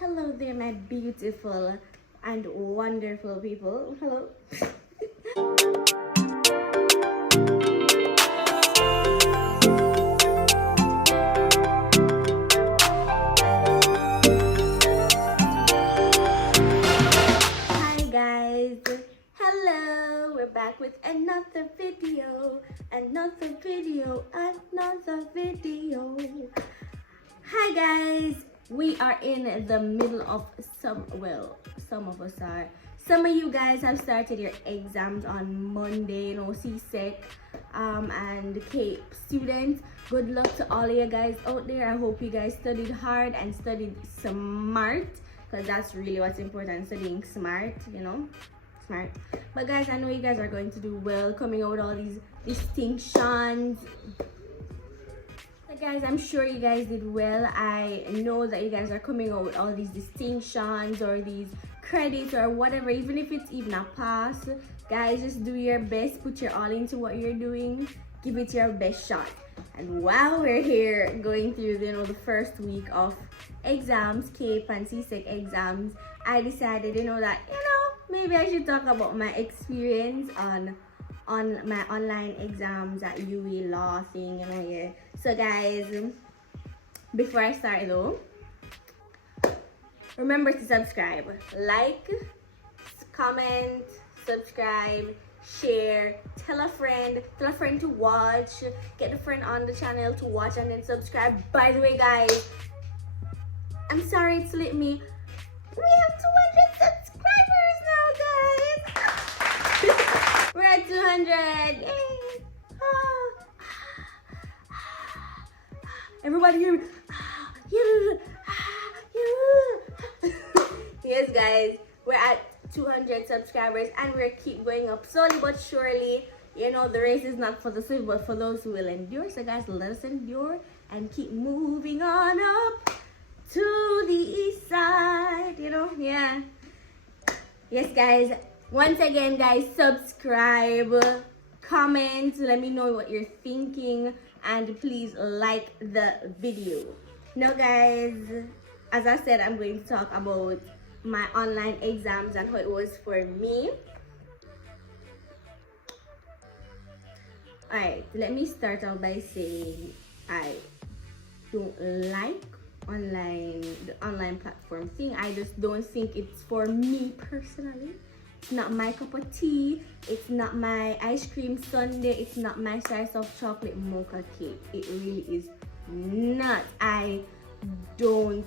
Hello there, my beautiful and wonderful people. Hello. Hi guys. Hello. We're back with another video. Hi guys. We are in the middle of some of us are. Some of you guys have started your exams on Monday, CSEC and CAPE students. Good luck to all of you guys out there. I hope you guys studied hard and studied smart, because that's really what's important, studying smart, smart. But guys, I know you guys are going to do well, coming out with all these distinctions. Guys, I'm sure you guys did well. I know that you guys are coming out with all these distinctions or these credits or whatever, even if it's even a pass. Guys, just do your best, put your all into what you're doing, give it your best shot. And while we're here going through the first week of exams, CAPE and CSEC exams, I decided that maybe I should talk about my experience on my online exams at UWI law thing, yeah. So guys, before I start though, remember to subscribe, like, comment, subscribe, share, tell a friend to watch, get a friend on the channel to watch and then subscribe. By the way guys, I'm sorry it's late me, we have 200 subscribers now guys. We're at 200, yay. Everybody hear me. Yes guys, we're at 200 subscribers and we're keep going up slowly but surely. The race is not for the swift but for those who will endure. So guys, let us endure and keep moving on up to the east side, yeah. Yes guys, once again guys, subscribe, comment, let me know what you're thinking, and please like the video. Now guys, as I said, I'm going to talk about my online exams and how it was for me. Alright, let me start out by saying I don't like the online platform thing. I just don't think it's for me personally. It's not my cup of tea. It's not my ice cream sundae. It's not my slice of chocolate mocha cake. It really is not. I don't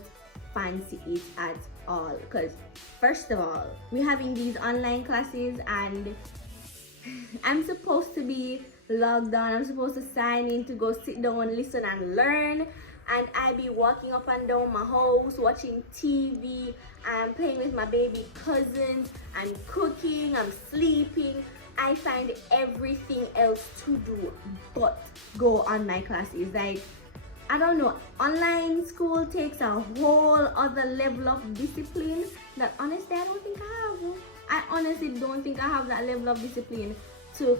fancy it at all. Because first of all, we're having these online classes and I'm supposed to be logged on. I'm supposed to sign in to go sit down, listen and learn. And I be walking up and down my house, watching TV, I'm playing with my baby cousins, I'm cooking, I'm sleeping. I find everything else to do but go on my classes. Like, I don't know, online school takes a whole other level of discipline that honestly I don't think I have. I honestly don't think I have that level of discipline to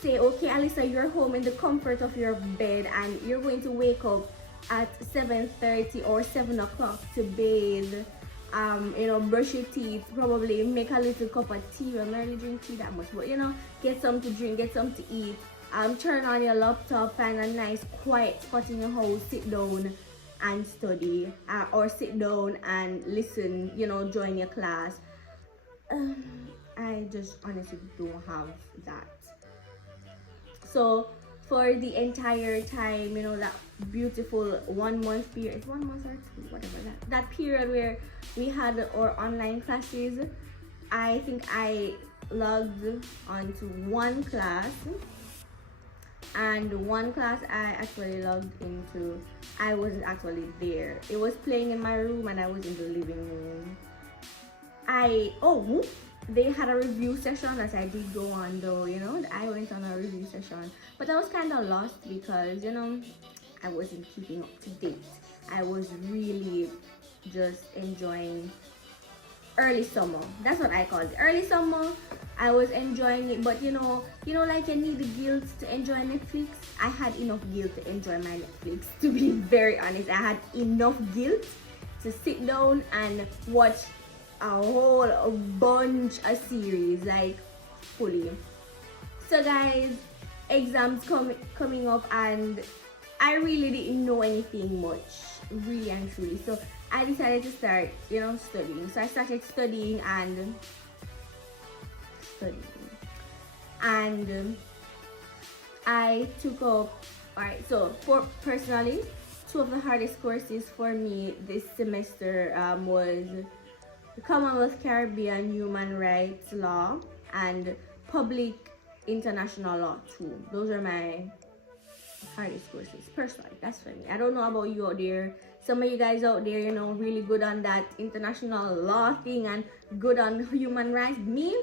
say, okay, Alyssa, you're home in the comfort of your bed and you're going to wake up at 7:30 or 7 o'clock to bathe, brush your teeth, probably make a little cup of tea. I don't really drink tea that much, but get some to drink, get some to eat, turn on your laptop, find a nice quiet spot in your house, sit down and study, or sit down and listen, join your class. I just honestly don't have that. So for the entire time, that beautiful 1 month period, 1 month or 2, whatever, that period where we had our online classes, I think I logged onto one class, and one class I actually logged into, I wasn't actually there. It was playing in my room and I was in the living room. They had a review session as I did go on though, I went on a review session, but I was kind of lost because, I wasn't keeping up to date. I was really just enjoying early summer. That's what I call it, early summer. I was enjoying it, but like you need the guilt to enjoy Netflix. I had enough guilt to enjoy my Netflix, to be very honest. I had enough guilt to sit down and watch a whole bunch of series, like fully. So guys, exams coming up, and I really didn't know anything much, really and truly. So I decided to start, studying. So I started studying and I took up, alright, so for personally, two of the hardest courses for me this semester was the Commonwealth Caribbean Human Rights Law and Public International Law 2. Those are my hardest courses, personally. That's for me. I don't know about you out there. Some of you guys out there, really good on that international law thing and good on human rights. Me,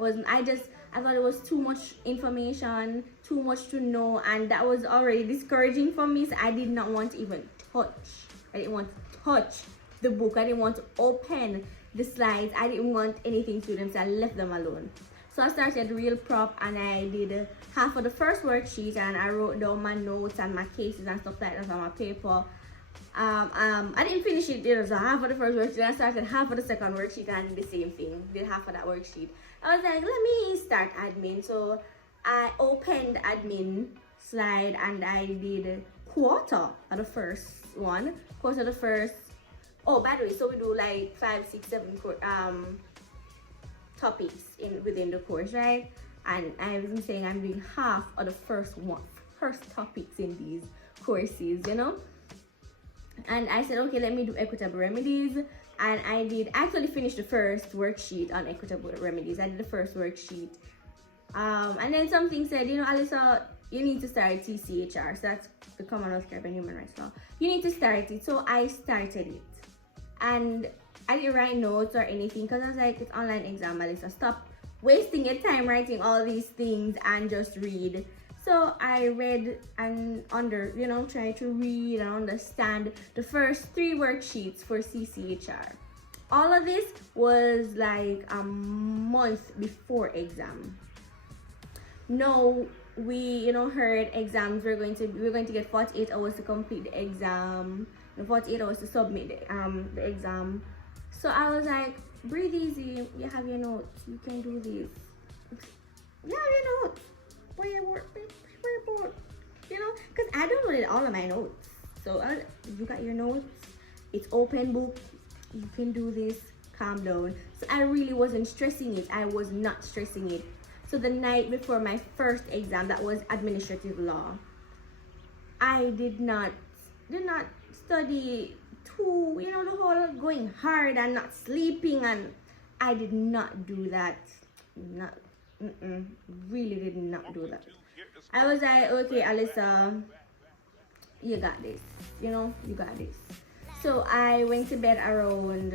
I thought it was too much information, too much to know, and that was already discouraging for me. So I did not want to even touch. I didn't want to touch the book. I didn't want to open the slides. I didn't want anything to them, so I left them alone. So I started real prop, and I did half of the first worksheet, and I wrote down my notes and my cases and stuff like that on my paper. I didn't finish it. There was half of the first worksheet. I started half of the second worksheet and did the same thing. Did half of that worksheet. I was like, let me start admin. So I opened admin slide and I did quarter of the first one. Quarter of the first. Oh, by the way, so we do like 5, 6, 7 topics within the course, right? And I'm saying I'm doing half of the first topics in these courses, And I said, okay, let me do equitable remedies. And I actually finished the first worksheet on equitable remedies. I did the first worksheet. And then something said, Alyssa, you need to start TCHR. So that's the Commonwealth Caribbean Human Rights Law. You need to start it. So I started it. And I didn't write notes or anything because I was like, it's online exam, Alyssa. Stop wasting your time writing all these things and just read. So I read and try to read and understand the first 3 worksheets for CCHR. All of this was like a month before exam. No, we heard exams we're going to get 48 hours to complete the exam, and 48 hours to submit the exam. So I was like, breathe easy. You have your notes. You can do this. You have your notes. Where you work, because I downloaded all of my notes. So you got your notes. It's open book. You can do this. Calm down. So I really wasn't stressing it. I was not stressing it. So the night before my first exam, that was administrative law, I did not study too, the whole going hard and not sleeping, and I did not do that. Really did not do that. I was like, okay, Alyssa, you got this. You got this. So I went to bed around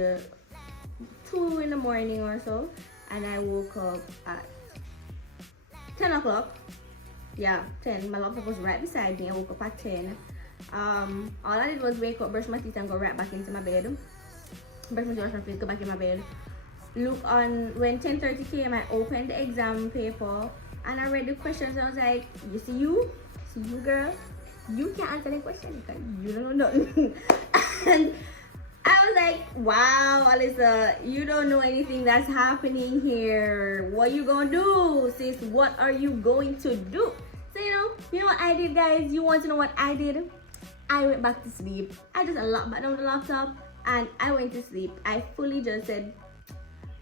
2 in the morning or so, and I woke up at 10 o'clock. Yeah, 10. My laptop was right beside me. I woke up at 10. All I did was wake up, brush my teeth, and go right back into my bed. Brush my teeth, go back in my bed. Look on, when 10:30 came, I opened the exam paper and I read the questions. I was like, see you girl, you can't answer the question because you don't know nothing. And I was like, wow, Alyssa, you don't know anything that's happening here. What you gonna do, sis? What are you going to do? So you know what I did, guys? You want to know what I did? I went back to sleep. I just locked back down the laptop and I went to sleep. I fully just said,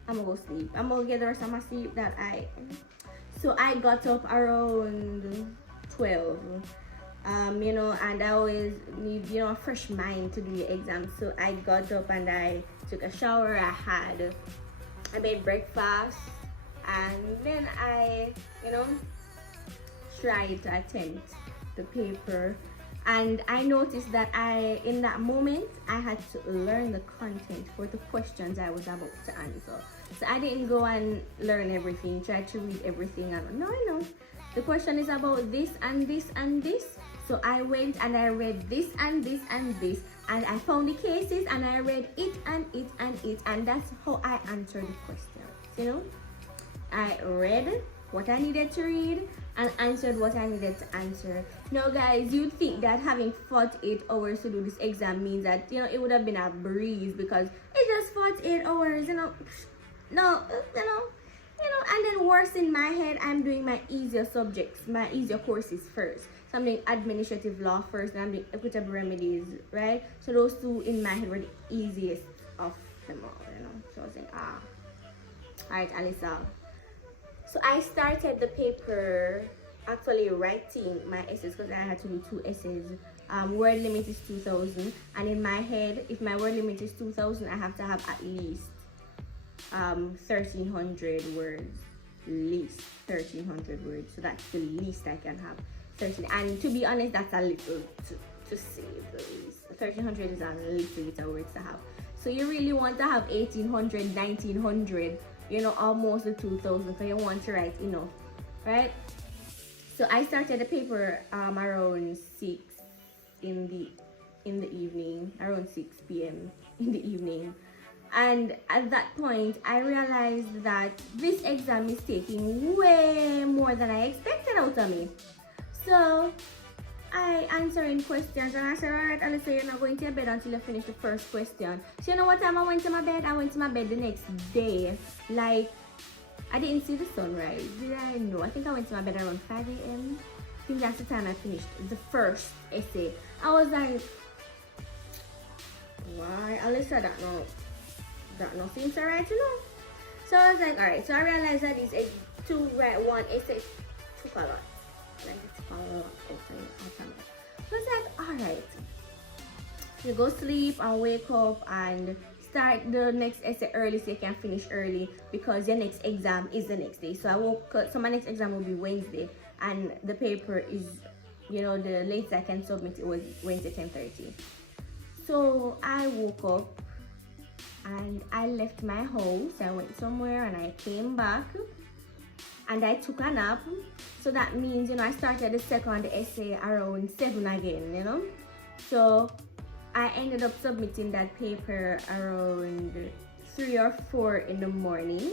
I'm gonna go sleep. I'm gonna get the rest of my sleep so I got up around 12. And I always need, a fresh mind to do the exam. So I got up and I took a shower. I made breakfast, and then I, tried to attempt the paper. And I noticed that in that moment, I had to learn the content for the questions I was about to answer. So I didn't go and learn everything, try to read everything. No. The question is about this and this and this. So I went and I read this and this and this. And I found the cases and I read it and it and it. And that's how I answered the question. I read what I needed to read. and answered what I needed to answer. Now, guys, you'd think that having 48 hours to do this exam means that, you know, it would have been a breeze because it's just 48 hours, you know. No, and then worse in my head, I'm doing my easier subjects, my easier courses first. So I'm doing administrative law first, and I'm doing equitable remedies, right? So those two in my head were the easiest of them all, you know. So I was like, alright, Alyssa. So I started the paper actually writing my essays because I had to do 2 essays. Word limit is 2,000, and in my head, if my word limit is 2,000, I have to have at least 1,300 words. Least 1,300 words. So that's the least I can have. 13, and to be honest, that's a little to say the least. 1,300 is a little bit of words to have. So you really want to have 1,800, 1,900. You know, almost the 2,000 because you want to write enough, right? So I started the paper around 6 in the evening, around 6 p.m. in the evening. And at that point, I realized that this exam is taking way more than I expected out of me. So I answering questions and I said, alright, Alyssa, you're not going to your bed until you finish the first question. So you know what time I went to my bed? I went to my bed the next day. Like, I didn't see the sunrise. Did I? No, I think I went to my bed around 5 a.m. I think that's the time I finished the first essay. I was like, why? Alyssa, that no seems alright, you know? So I was like, alright. So I realized that this to write one essay took a lot. So it's like, alright, you go sleep and wake up and start the next essay early so you can finish early because your next exam is the next day. So I woke up, so my next exam will be Wednesday and the paper is, you know, the latest I can submit it was Wednesday 10:30. So I woke up and I left my house. I went somewhere and I came back and I took a nap. So that means, you know, I started the second essay around 7 again, you know. So I ended up submitting that paper around 3 or 4 in the morning.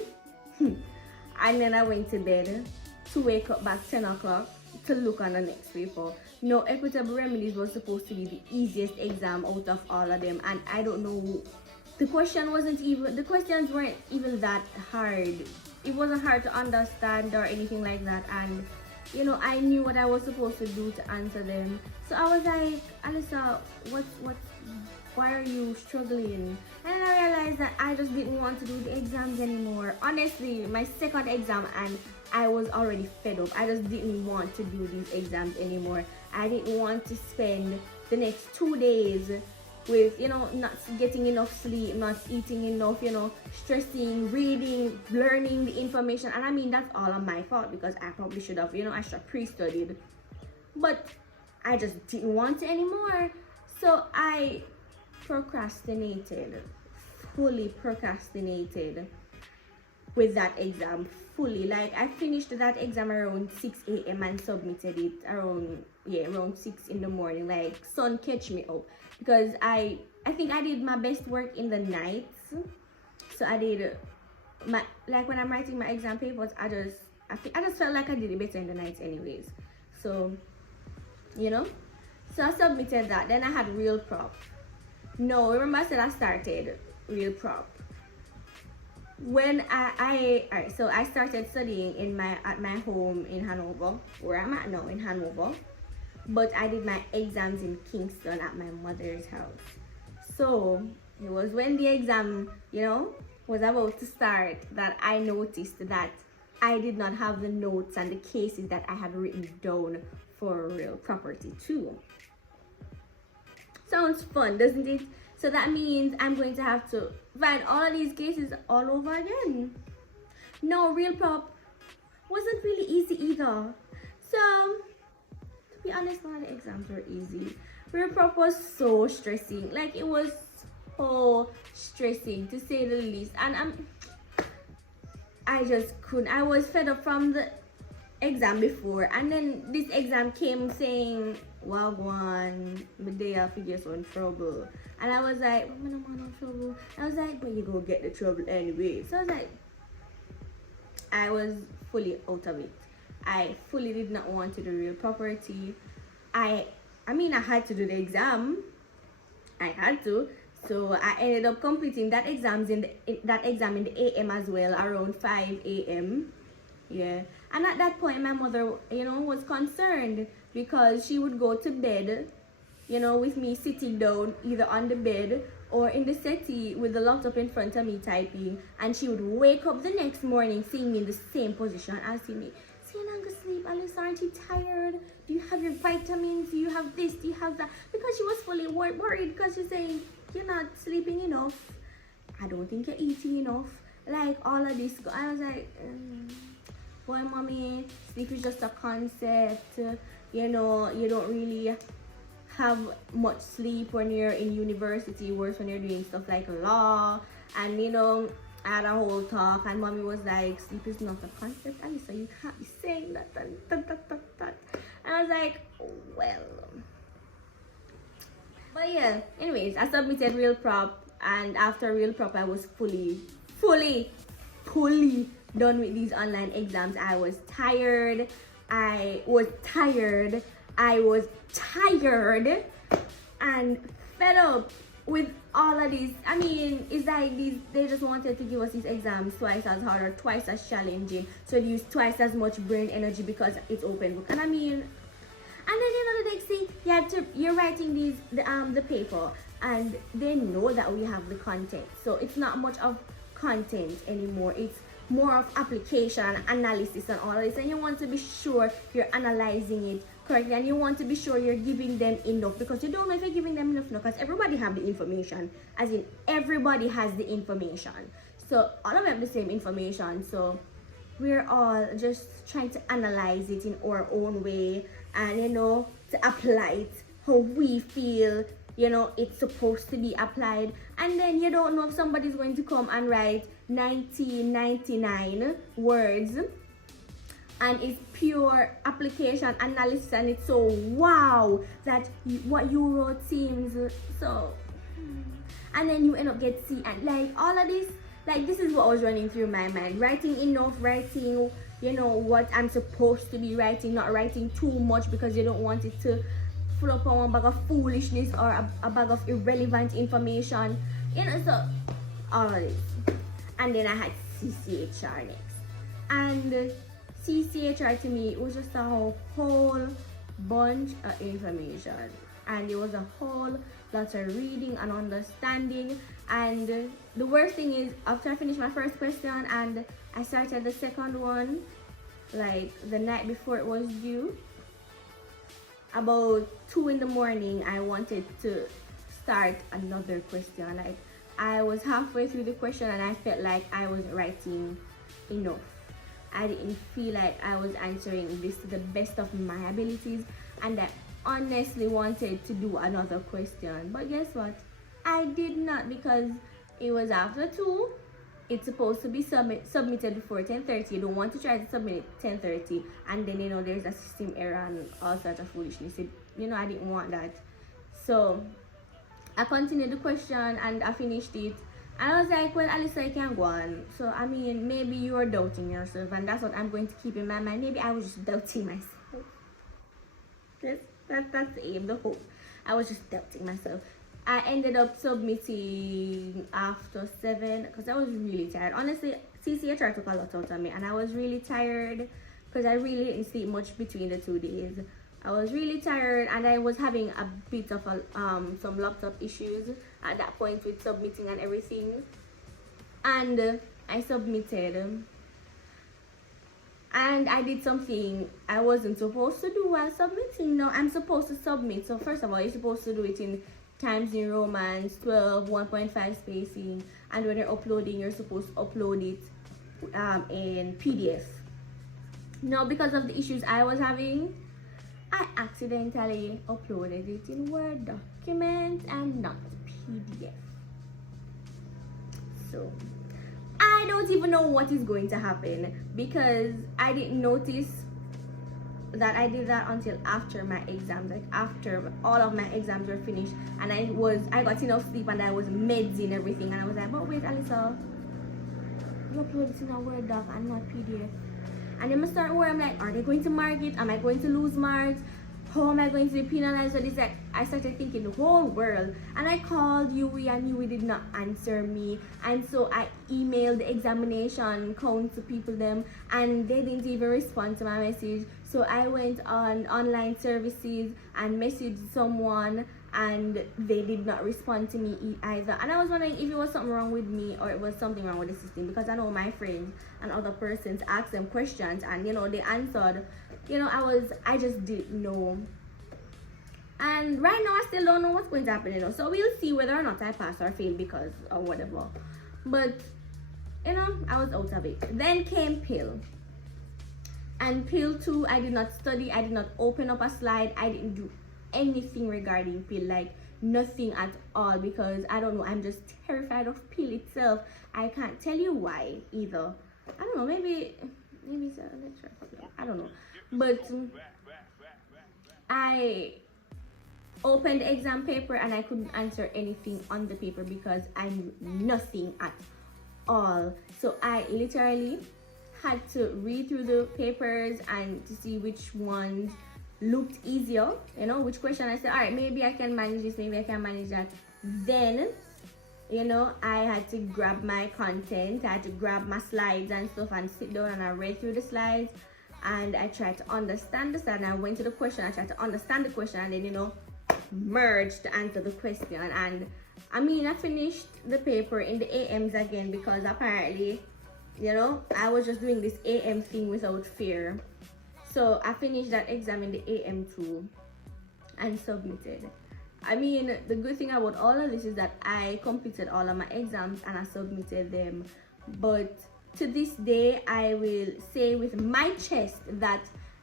And then I went to bed to wake up back 10 o'clock to look on the next paper. No, equitable remedies was supposed to be the easiest exam out of all of them. And I don't know, the questions weren't even that hard. It wasn't hard to understand or anything like that, and you know, I knew what I was supposed to do to answer them. So I was like, Alyssa, why are you struggling? And then I realized that I just didn't want to do the exams anymore. Honestly, my second exam and I was already fed up. I just didn't want to do these exams anymore. I didn't want to spend the next 2 days with, you know, not getting enough sleep, not eating enough, you know, stressing, reading, learning the information. And I mean, that's all on my fault because I probably should have, you know, I should have pre-studied. But I just didn't want to anymore. So I fully procrastinated with that exam, fully. Like, I finished that exam around 6 a.m. and submitted it around 6 in the morning. Like, sun catch me up. Because I think I did my best work in the nights. So I did like when I'm writing my exam papers, I just felt like I did it better in the nights anyways. So, you know, so I submitted that. Then I had real prop. No, remember I said I started real prop. When alright, so I started studying at my home in Hanover, where I'm at now in Hanover. But I did my exams in Kingston at my mother's house. So it was when the exam, you know, was about to start that I noticed that I did not have the notes and the cases that I had written down for real property too. Sounds fun, doesn't it? So that means I'm going to have to find all of these cases all over again. No, real prop wasn't really easy either. So to be honest, none of the exams were easy. Real prop was so stressing. Like, it was so stressing to say the least. And I just couldn't. I was fed up from the exam before, and then this exam came saying, Wagwan, but they are figure so in trouble. And I was like, I'm not in trouble. I was like, but you go get the trouble anyway. So I was like, I was fully out of it. I fully did not want to do real property. I mean, I had to do the exam. I had to. So I ended up completing that exam in the AM as well, around 5 a.m. Yeah. And at that point, my mother, was concerned because she would go to bed, with me sitting down either on the bed or in the settee with the laptop in front of me typing, and she would wake up the next morning seeing me in the same position as me. Saying, I'm going to sleep, Alyssa, aren't you tired? Do you have your vitamins? Do you have this? Do you have that? Because she was fully worried because she's saying, you're not sleeping enough. I don't think you're eating enough. Like, all of this. I was like, boy, mommy, sleep is just a concept. You don't really have much sleep when you're in university, worse when you're doing stuff like law. And, I had a whole talk, and mommy was like, sleep is not a concept, Alyssa, you can't be saying that. And I was like, well. But yeah, anyways, I submitted real prop, and after real prop, I was fully done with these online exams. I was tired and fed up with all of this. I mean, it's like they just wanted to give us these exams twice as hard or twice as challenging, so they use twice as much brain energy because it's open book. And I mean, and then the next thing, you're writing the paper, and they know that we have the content, so it's not much of content anymore. It's more of application, analysis, and all of this, and you want to be sure you're analyzing it correctly, and you want to be sure you're giving them enough, because you don't know if you're giving them enough, because everybody have the information, as in everybody has the information, so all of them have the same information, so we're all just trying to analyze it in our own way, and to apply it how we feel it's supposed to be applied. And then you don't know if somebody's going to come and write 1999 words and it's pure application analysis, and it's so wow that what you wrote seems so, and then you end up get C, and like all of this, like this is what was running through my mind. Writing enough, writing what I'm supposed to be writing, not writing too much because you don't want it to full up on one bag of foolishness or a bag of irrelevant information, so all of this. And then I had CCHR next, and CCHR to me was just a whole bunch of information, and it was a whole lot of reading and understanding. And the worst thing is, after I finished my first question and I started the second one like the night before it was due, about 2 in the morning, I wanted to start another question. Like, I was halfway through the question and I felt like I wasn't writing enough. I didn't feel like I was answering this to the best of my abilities, and I honestly wanted to do another question. But guess what? I did not, because it was after 2. It's supposed to be submitted before 10:30. You don't want to try to submit it 10:30 and then there's a system error and all sorts of foolishness. I didn't want that. So I continued the question and I finished it. And I was like, well, Alyssa, I can go on. So I mean, maybe you are doubting yourself, and that's what I'm going to keep in my mind. Maybe I was just doubting myself. That's the aim, the hope. I was just doubting myself. I ended up submitting after 7 because I was really tired. Honestly, CCHR took a lot out of me, and I was really tired because I really didn't sleep much between the 2 days. I was really tired, and I was having a bit of some laptop issues at that point with submitting and everything. And I submitted, and I did something I wasn't supposed to do while submitting. Now I'm supposed to submit. So first of all, you're supposed to do it in Times New Roman, 12, 1.5 spacing, and when you're uploading, you're supposed to upload it in PDF. Now, because of the issues I was having, I accidentally uploaded it in Word document and not PDF. So I don't even know what is going to happen, because I didn't notice that I did that until after my exams, like after all of my exams were finished, and I got enough sleep and I was meds in everything, and I was like, but wait, Alyssa, you upload it in a Word doc and not PDF. And then I start worrying, I'm like, are they going to mark it? Am I going to lose marks? How am I going to be penalized? So this, like, I started thinking the whole world. And I called UWI and UWI did not answer me. And so I emailed the examination council people them, and they didn't even respond to my message. So I went on online services and messaged someone, and they did not respond to me either. And I was wondering if it was something wrong with me or it was something wrong with the system, because I know my friends and other persons asked them questions and they answered. I just didn't know. And right now I still don't know what's going to happen, so we'll see whether or not I pass or fail because or whatever. But I was out of it. Then came pill. And pill 2, I did not study, I did not open up a slide, I didn't do anything regarding pill, like nothing at all, because I don't know, I'm just terrified of pill itself. I can't tell you why either. I don't know, maybe it's a lecture problem, I don't know. But I opened the exam paper and I couldn't answer anything on the paper because I knew nothing at all. So I literally had to read through the papers and to see which ones looked easier, which question I said, all right, maybe I can manage this, maybe I can manage that. Then I had to grab my content, I had to grab my slides and stuff and sit down, and I read through the slides and I tried to understand the slide, and I went to the question, I tried to understand the question, and then merged to answer the question. And I finished the paper in the AMs again, because apparently I was just doing this AM thing without fear. So I finished that exam in the AM too and submitted. The good thing about all of this is that I completed all of my exams and I submitted them. But to this day, I will say with my chest that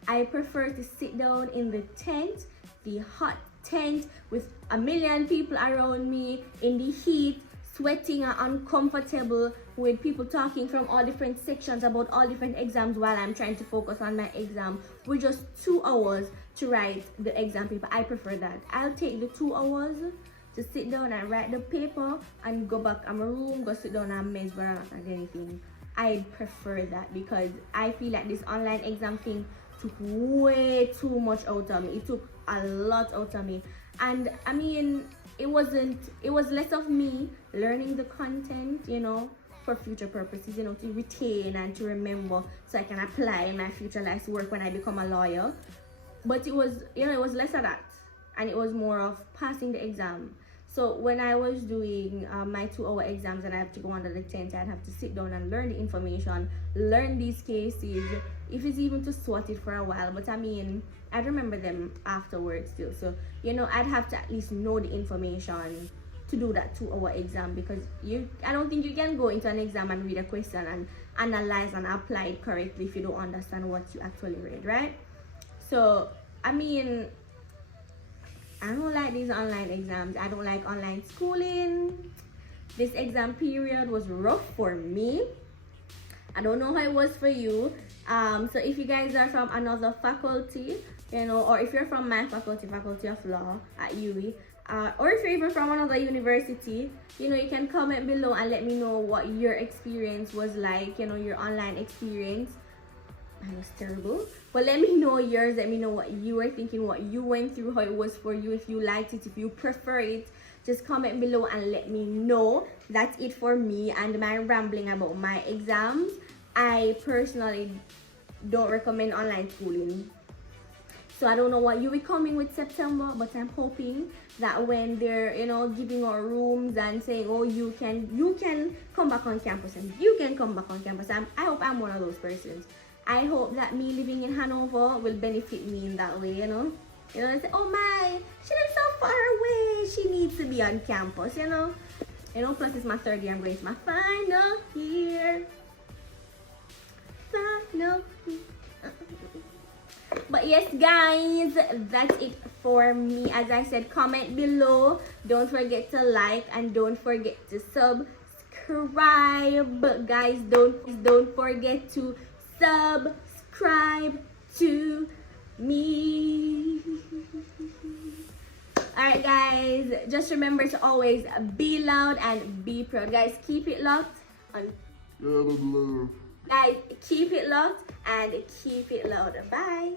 I prefer to sit down in the tent, the hot tent with a million people around me in the heat, sweating and uncomfortable, with people talking from all different sections about all different exams while I'm trying to focus on my exam, with just 2 hours to write the exam paper. I prefer that. I'll take the 2 hours to sit down and write the paper and go back in my room, go sit down and mess around and anything. I prefer that, because I feel like this online exam thing took way too much out of me. It took a lot out of me. And it was less of me learning the content, for future purposes, to retain and to remember, so I can apply in my future life's work when I become a lawyer. But it was less of that, and it was more of passing the exam. So when I was doing my 2-hour exams and I have to go under the tent, I'd have to sit down and learn the information, learn these cases, if it's even to swat it for a while. But I'd remember them afterwards still. So, I'd have to at least know the information to do that 2-hour exam, because I don't think you can go into an exam and read a question and analyze and apply it correctly if you don't understand what you actually read, right? So, I don't like these online exams. I don't like online schooling. This exam period was rough for me. I don't know how it was for you. So if you guys are from another faculty, or if you're from my faculty of law at UWI, or if you're even from another university, you can comment below and let me know what your experience was like, your online experience. It was terrible, but let me know yours. Let me know what you were thinking, what you went through, how it was for you, if you liked it, if you prefer it. Just comment below and let me know. That's it for me and my rambling about my exams. I personally don't recommend online schooling. So I don't know what you will coming with September, but I'm hoping that when they're giving out rooms and saying, oh, you can come back on campus, and you can come back on campus, I hope I'm one of those persons. I hope that me living in Hanover will benefit me in that way, and say, oh my, she lives so far away, she needs to be on campus, plus it's my 3rd year, I'm going to my final year. But yes, guys, that's it for me. As I said, comment below, don't forget to like, and don't forget to subscribe, guys. Don't forget to subscribe to me. Alright, guys, just remember to always be loud and be proud. Guys, keep it locked on Guys, keep it locked and keep it loud. Bye.